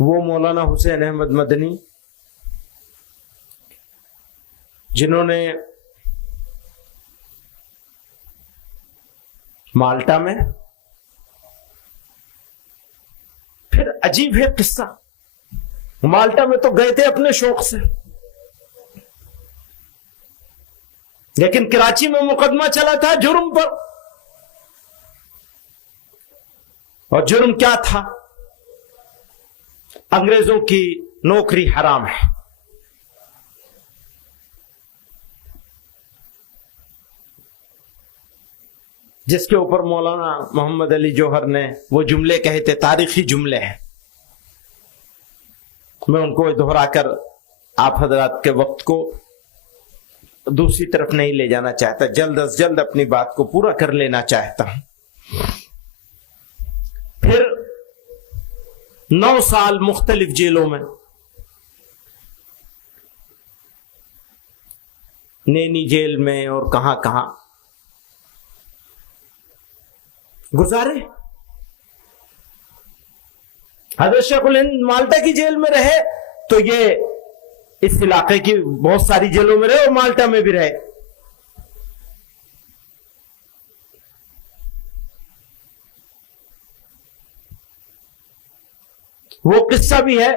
وہ مولانا حسین احمد مدنی جنہوں نے مالٹا میں، پھر عجیب ہے قصہ، مالٹا میں تو گئے تھے اپنے شوق سے، لیکن کراچی میں مقدمہ چلا تھا جرم پر، اور جرم کیا تھا؟ انگریزوں کی نوکری حرام ہے۔ جس کے اوپر مولانا محمد علی جوہر نے وہ جملے کہے تھے، تاریخی جملے ہیں، میں ان کو دہرا کر آپ حضرات کے وقت کو دوسری طرف نہیں لے جانا چاہتا، جلد از جلد اپنی بات کو پورا کر لینا چاہتا ہوں۔ پھر 9 سال مختلف جیلوں میں، نینی جیل میں اور کہاں کہاں گزارے۔ حضرت شیخ الہند مالٹا کی جیل میں رہے تو یہ اس علاقے کی بہت ساری جیلوں میں رہے اور مالٹا میں بھی رہے۔ وہ قصہ بھی ہے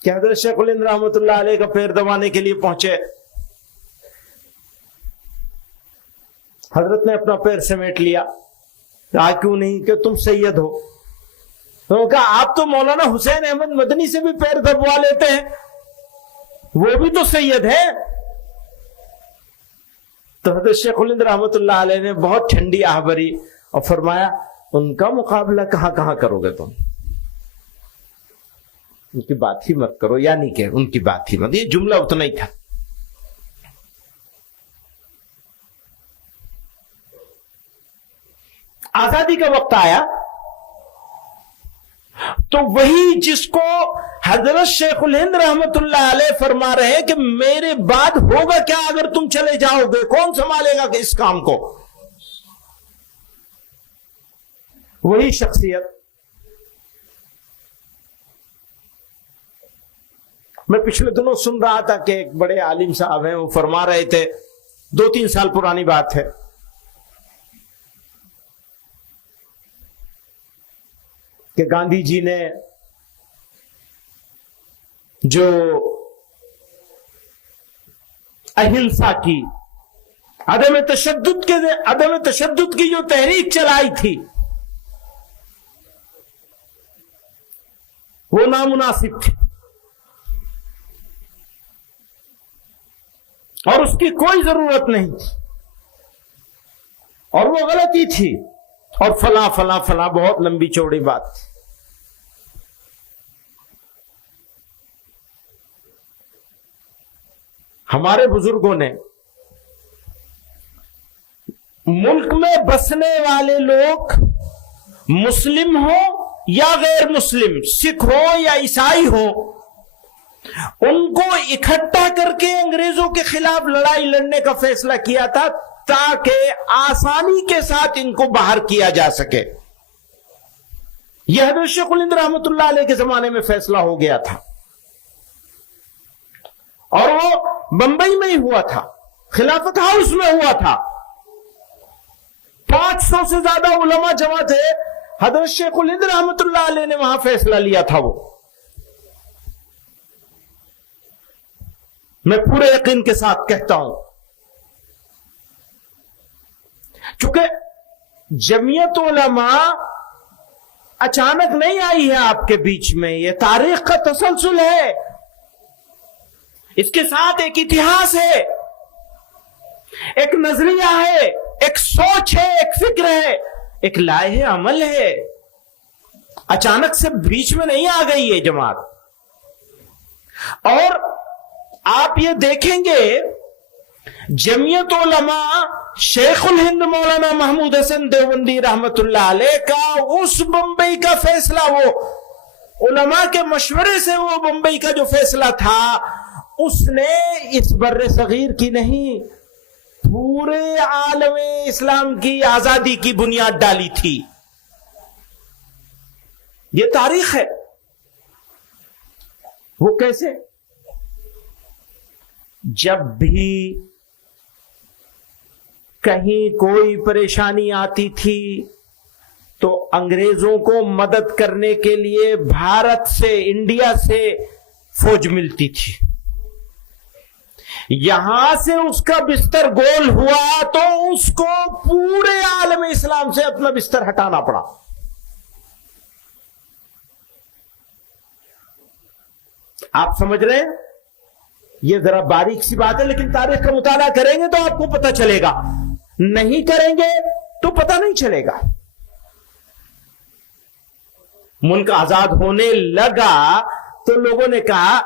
کہ حضرت شیخ الہند رحمۃ اللہ علیہ کا پیر دبانے کے لیے پہنچے، حضرت نے اپنا پیر سمیٹ لیا، کہا کیوں نہیں کہ تم سید ہو؟ تو کہا آپ تو مولانا حسین احمد مدنی سے بھی پیر دبوا لیتے ہیں، وہ بھی تو سید ہے۔ تو حضرت شیخ الہند رحمۃ اللہ علیہ نے بہت ٹھنڈی آہ بھری اور فرمایا ان کا مقابلہ کہاں کہاں کرو گے تم، ان کی بات ہی مت کرو، یعنی کہ ان کی بات ہی مت، یہ جملہ اتنا ہی تھا۔ آزادی کا وقت آیا تو وہی جس کو حضرت شیخ الہند رحمت اللہ علیہ فرما رہے ہیں کہ میرے بعد ہوگا کیا اگر تم چلے جاؤ گے، کون سنبھالے گا کہ اس کام کو، وہی شخصیت۔ میں پچھلے دنوں سن رہا تھا کہ ایک بڑے عالم صاحب ہیں، وہ فرما رہے تھے، 2-3 سال پرانی بات ہے، کہ گاندھی جی نے جو اہنسا کی، عدم تشدد کی جو تحریک چلائی تھی، وہ نامناسب تھی اور اس کی کوئی ضرورت نہیں تھی اور وہ غلطی تھی، اور فلاں فلاں فلاں بہت لمبی چوڑی بات تھی۔ ہمارے بزرگوں نے ملک میں بسنے والے لوگ مسلم ہوں یا غیر مسلم، سکھ ہو یا عیسائی ہو، ان کو اکٹھا کر کے انگریزوں کے خلاف لڑائی لڑنے کا فیصلہ کیا تھا تاکہ آسانی کے ساتھ ان کو باہر کیا جا سکے۔ یہ حضرت شیخ الہند رحمۃ اللہ علیہ کے زمانے میں فیصلہ ہو گیا تھا، اور وہ بمبئی میں ہی ہوا تھا، خلافت ہاؤس میں ہوا تھا، 500 سے زیادہ علماء جمع تھے، حضرت شیخ الہند رحمۃ اللہ علیہ نے وہاں فیصلہ لیا تھا۔ وہ میں پورے یقین کے ساتھ کہتا ہوں، چونکہ جمعیت علماء اچانک نہیں آئی ہے آپ کے بیچ میں، یہ تاریخ کا تسلسل ہے، اس کے ساتھ ایک اتہاس ہے، ایک نظریہ ہے، ایک سوچ ہے، ایک فکر ہے، ایک لائحہ عمل ہے، اچانک سے بیچ میں نہیں آ گئی یہ جماعت۔ اور آپ یہ دیکھیں گے جمعیت علماء شیخ الہند مولانا محمود حسن دیوبندی رحمت اللہ علیہ کا اس بمبئی کا فیصلہ، وہ علماء کے مشورے سے وہ بمبئی کا جو فیصلہ تھا، اس نے اس بر صغیر کی نہیں، پورے عالم اسلام کی آزادی کی بنیاد ڈالی تھی۔ یہ تاریخ ہے. وہ کیسے؟ جب بھی کہیں کوئی پریشانی آتی تھی تو انگریزوں کو مدد کرنے کے لیے بھارت سے، انڈیا سے فوج ملتی تھی. یہاں سے اس کا بستر گول ہوا تو اس کو پورے عالم اسلام سے اپنا بستر ہٹانا پڑا. آپ سمجھ رہے ہیں؟ یہ ذرا باریک سی بات ہے، لیکن تاریخ کا مطالعہ کریں گے تو آپ کو پتہ چلے گا، نہیں کریں گے تو پتہ نہیں چلے گا. ملک آزاد ہونے لگا تو لوگوں نے کہا،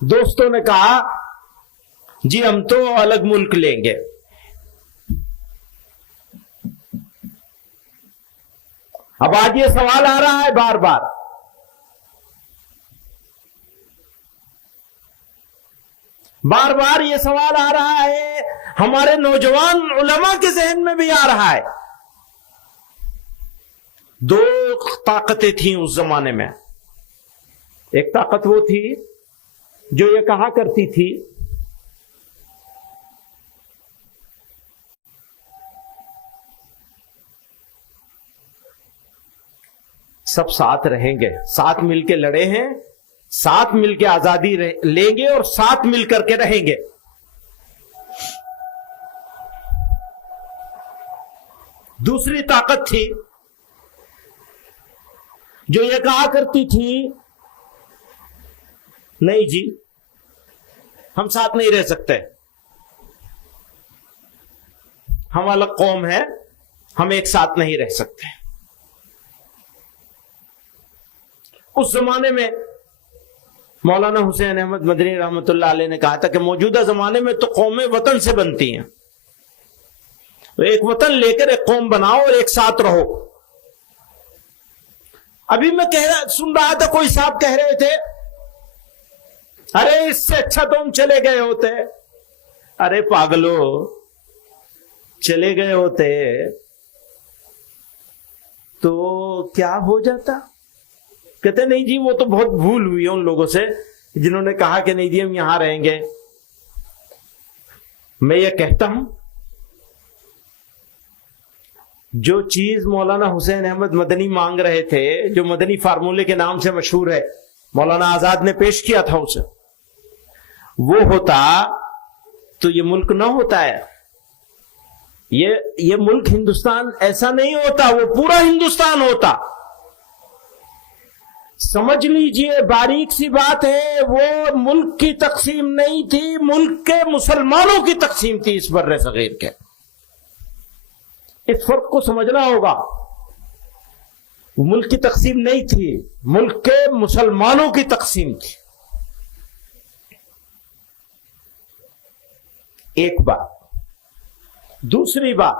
دوستوں نے کہا جی ہم تو الگ ملک لیں گے. اب آج یہ سوال آ رہا ہے بار بار، بار بار یہ سوال آ رہا ہے، ہمارے نوجوان علماء کے ذہن میں بھی آ رہا ہے. دو طاقتیں تھیں اس زمانے میں. ایک طاقت وہ تھی جو یہ کہا کرتی تھی سب ساتھ رہیں گے، ساتھ مل کے لڑے ہیں، ساتھ مل کے آزادی لیں گے اور ساتھ مل کر کے رہیں گے. دوسری طاقت تھی جو یہ کہا کرتی تھی نہیں جی ہم ساتھ نہیں رہ سکتے، ہم الگ قوم ہیں، ہم ایک ساتھ نہیں رہ سکتے. اس زمانے میں مولانا حسین احمد مدنی رحمۃ اللہ علیہ نے کہا تھا کہ موجودہ زمانے میں تو قومیں وطن سے بنتی ہیں، تو ایک وطن لے کر ایک قوم بناؤ اور ایک ساتھ رہو. ابھی میں سن رہا تھا کوئی صاحب کہہ رہے تھے ارے اس سے اچھا تو ہم چلے گئے ہوتے. ارے پاگلو، چلے گئے ہوتے تو کیا ہو جاتا؟ کہتے نہیں جی وہ تو بہت بھول ہوئی ہے ان لوگوں سے جنہوں نے کہا کہ نہیں جی ہم یہاں رہیں گے. میں یہ کہتا ہوں جو چیز مولانا حسین احمد مدنی مانگ رہے تھے، جو مدنی فارمولے کے نام سے مشہور ہے، مولانا آزاد نے پیش کیا تھا اسے، وہ ہوتا تو یہ ملک نہ ہوتا ہے. یہ ملک ہندوستان ایسا نہیں ہوتا، وہ پورا ہندوستان ہوتا. سمجھ لیجئے باریک سی بات ہے، وہ ملک کی تقسیم نہیں تھی، ملک کے مسلمانوں کی تقسیم تھی اس بر صغیر کے. اس فرق کو سمجھنا ہوگا. ملک کی تقسیم نہیں تھی، ملک کے مسلمانوں کی تقسیم تھی. ایک بات. دوسری بات،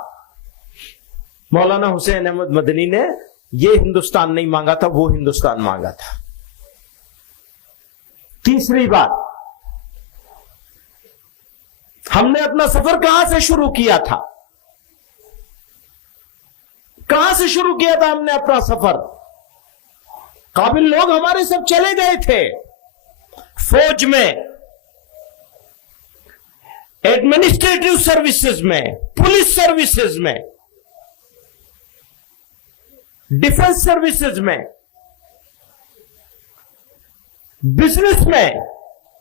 مولانا حسین احمد مدنی نے یہ ہندوستان نہیں مانگا تھا، وہ ہندوستان مانگا تھا. تیسری بات، ہم نے اپنا سفر کہاں سے شروع کیا تھا؟ کہاں سے شروع کیا تھا ہم نے اپنا سفر؟ قابل لوگ ہمارے سب چلے گئے تھے، فوج میں، ایڈمنسٹریٹو سروسز میں، پولیس سروسز میں، ڈیفنس سروسز میں، بزنس میں،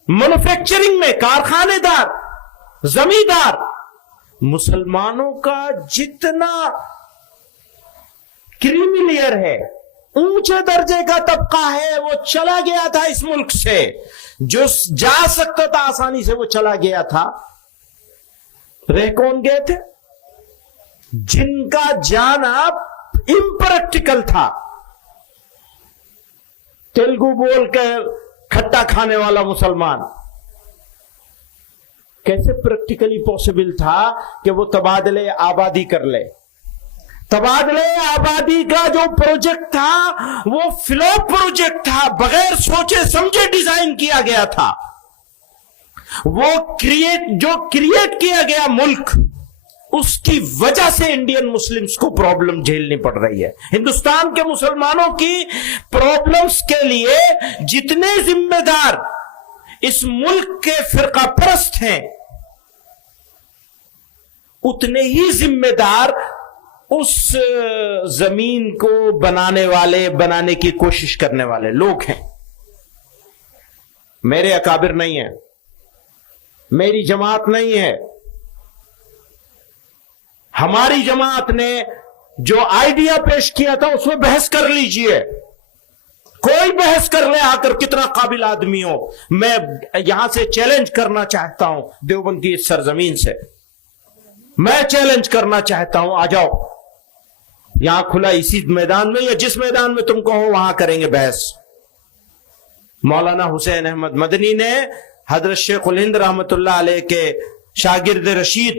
مینوفیکچرنگ میں، کارخانے دار، زمیندار. مسلمانوں کا جتنا کریمی لیئر ہے، اونچے درجے کا طبقہ ہے، وہ چلا گیا تھا اس ملک سے. جو جا سکتا تھا آسانی سے وہ چلا گیا تھا. رہ کون گئے تھے؟ جن کا جانا امپریکٹیکل تھا. تیلگو بول کے کھٹا کھانے والا مسلمان کیسے پریکٹیکلی پاسبل تھا کہ وہ تبادلے آبادی کر لے؟ تبادلے آبادی کا جو پروجیکٹ تھا وہ فلوپ پروجیکٹ تھا، بغیر سوچے سمجھے ڈیزائن کیا گیا تھا. وہ کریٹ کیا گیا ملک، اس کی وجہ سے انڈین مسلمز کو پرابلم جھیلنی پڑ رہی ہے. ہندوستان کے مسلمانوں کی پرابلمز کے لیے جتنے ذمہ دار اس ملک کے فرقہ پرست ہیں، اتنے ہی ذمہ دار اس زمین کو بنانے کی کوشش کرنے والے لوگ ہیں. میرے اکابر نہیں ہیں، میری جماعت نہیں ہے. ہماری جماعت نے جو آئیڈیا پیش کیا تھا اس میں بحث کر لیجئے، کوئی بحث کر لے آ کر کتنا قابل آدمی ہو. میں یہاں سے چیلنج کرنا چاہتا ہوں، دیوبند کی اس سرزمین سے میں چیلنج کرنا چاہتا ہوں، آ جاؤ یہاں کھلا اسی میدان میں یا جس میدان میں تم کہو وہاں کریں گے بحث. مولانا حسین احمد مدنی نے حضرت شیخ الہند رحمت اللہ علیہ کے شاگرد رشید،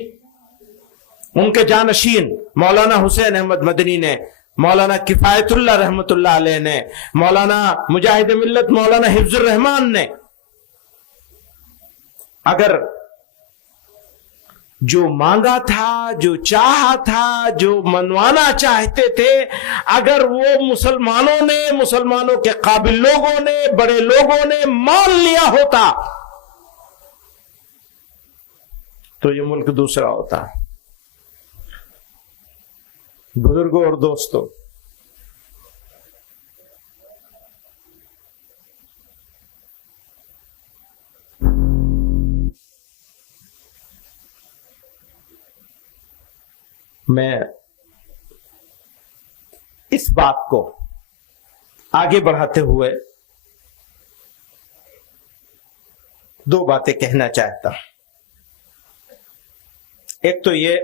ان کے جانشین مولانا حسین احمد مدنی نے، مولانا کفایت اللہ رحمت اللہ علیہ نے، مولانا مجاہد ملت مولانا حفظ الرحمان نے، اگر جو مانگا تھا، جو چاہا تھا، جو منوانا چاہتے تھے، اگر وہ مسلمانوں کے قابل لوگوں نے، بڑے لوگوں نے مان لیا ہوتا تو یہ ملک دوسرا ہوتا. بزرگوں اور دوستوں، میں اس بات کو آگے بڑھاتے ہوئے دو باتیں کہنا چاہتا ہوں. ایک تو یہ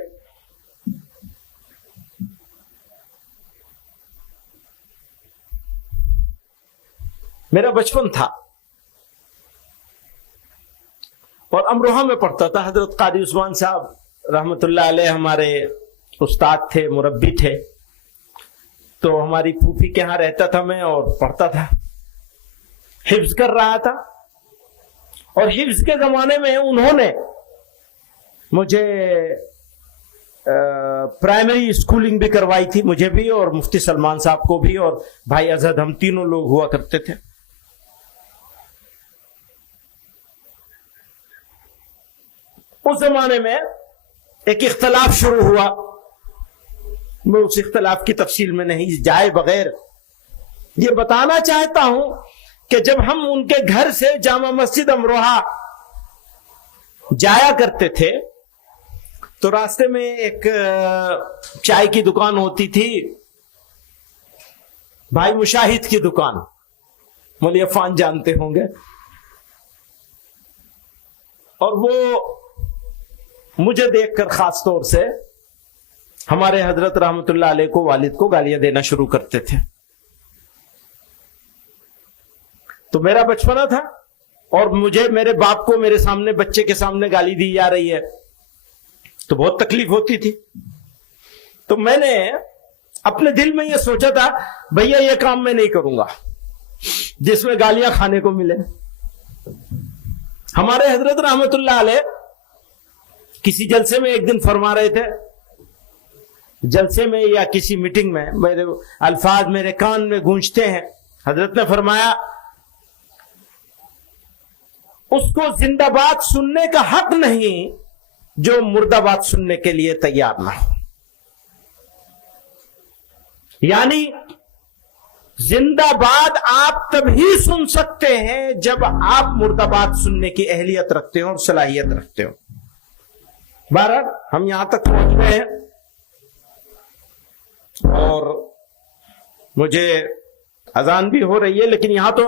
میرا بچپن تھا اور امروہہ میں پڑھتا تھا. حضرت قاری عثمان صاحب رحمت اللہ علیہ ہمارے استاد تھے، مربی تھے. تو ہماری پھوپھی کے ہاں رہتا تھا میں اور پڑھتا تھا، حفظ کر رہا تھا. اور حفظ کے زمانے میں انہوں نے مجھے پرائمری اسکولنگ بھی کروائی تھی، مجھے بھی اور مفتی سلمان صاحب کو بھی اور بھائی ازہد، ہم تینوں لوگ ہوا کرتے تھے. اس زمانے میں ایک اختلاف شروع ہوا. میں اس اختلاف کی تفصیل میں نہیں جائے بغیر یہ بتانا چاہتا ہوں کہ جب ہم ان کے گھر سے جامع مسجد امروہہ جایا کرتے تھے تو راستے میں ایک چائے کی دکان ہوتی تھی، بھائی مشاہد کی دکان، مولوی عفان جانتے ہوں گے. اور وہ مجھے دیکھ کر خاص طور سے ہمارے حضرت رحمت اللہ علیہ کو، والد کو گالیاں دینا شروع کرتے تھے. تو میرا بچپنا تھا اور مجھے میرے باپ کو میرے سامنے، بچے کے سامنے گالی دی جا رہی ہے تو بہت تکلیف ہوتی تھی. تو میں نے اپنے دل میں یہ سوچا تھا، بھیا یہ کام میں نہیں کروں گا جس میں گالیاں کھانے کو ملے. ہمارے حضرت رحمت اللہ علیہ کسی جلسے میں ایک دن فرما رہے تھے، جلسے میں یا کسی میٹنگ میں، میرے الفاظ میرے کان میں گونجتے ہیں. حضرت نے فرمایا، اس کو زندہ باد سننے کا حق نہیں جو مردہ باد سننے کے لیے تیار نہ ہو. یعنی زندہ باد آپ تبھی سن سکتے ہیں جب آپ مردہ باد سننے کی اہلیت رکھتے ہو اور صلاحیت رکھتے ہو. بہرحال ہم یہاں تک پہنچ گئے ہیں اور مجھے اذان بھی ہو رہی ہے، لیکن یہاں تو